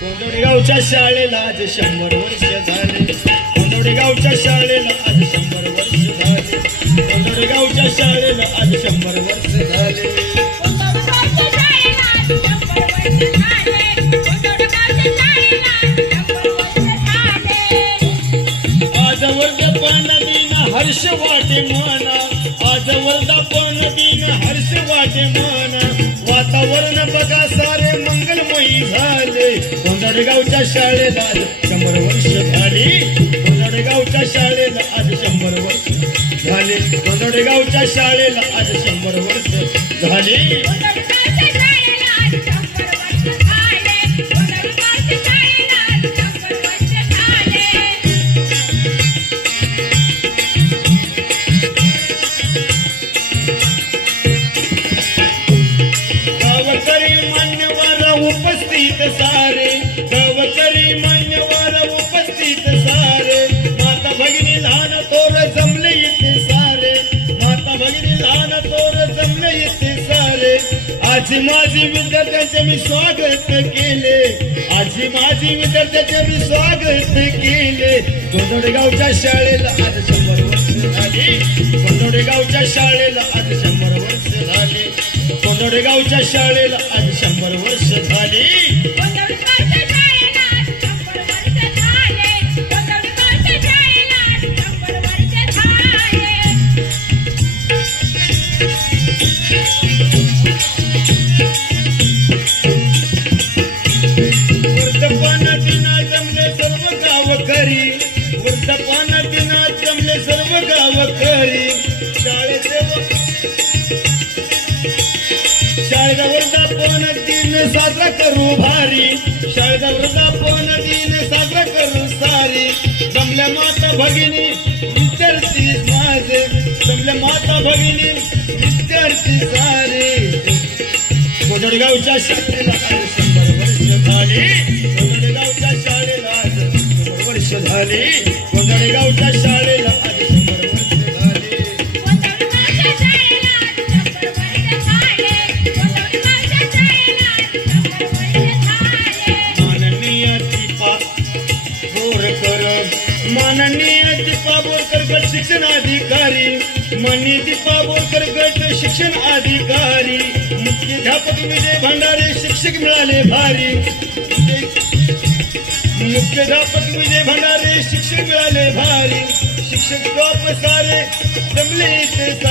कोंडोडेगावच्या शाळेला आज 100 वर्ष झाले. कोंडोडेगावच्या शाळेला आज 100 वर्ष झाले. कोंडोडेगावच्या शाळेला आज 100 वर्ष झाले. आज वर्धापन दिन हर्ष वाटे मना. आज वर्धापन दिन हर्ष वाटे मना. वातावरण बघा सारे मंगलमयी झाले. कोंडोडेगावच्या शाळेला आज 100 वर्ष झाली. कोंडोडेगावच्या शाळेला आज 100 वर्ष झाले. कोंडोडेगावच्या शाळेला आज 100 वर्ष झाली. उपस्थित सारे गावकरी मान्यवर उपस्थित सारे. माता भगिनी लहान थोर जमले इथे सारे. माता भगिनी लहान थोर जमले इथे सारे. आजी माझी विद्यार्थ्यांचे मी स्वागत केले. आजी माझी विद्यार्थ्यांचे मी स्वागत केले. कोंडोडेगावच्या शाळेला आज 100 वर्ष झाली. कोंडोडेगावच्या शाळेला आज 100 वर्ष झाली. कोंडोडेगावच्या शाळेला आज 100 वर्ष झाली. वर्धापन दिना जमले सर्व गावकरी. वर्धापन दिना जमले सर्व गावकरी. शाळेचा वर्धापन दिन साजरा करू भारी. शाळेचा वर्धापन दिन साजरा करू सारी. जमल्या माता भगिनी विद्यार्थी माझे. जमल्या माता भगिनी विद्यार्थी सारे. कोंडोडेगावच्या शाळेला आज 100 वर्ष झाली. कोंडोडेगावच्या शाळेला आज 100 वर्ष झाली. कोंडोडेगावच्या शाळेला आज 100 वर्ष झाली. माननीय दीपा बोरकर गट शिक्षणाधिकारी. माननीय दीपा बोरकर गट शिक्षण अधिकारी. मुख्याध्यापक विजय भंडारे शिक्षक मिळाले भारी. मुख्याध्यापक विजय भंडारे शिक्षक मिळाले भारी. शिक्षक टॉप सारे जमले ते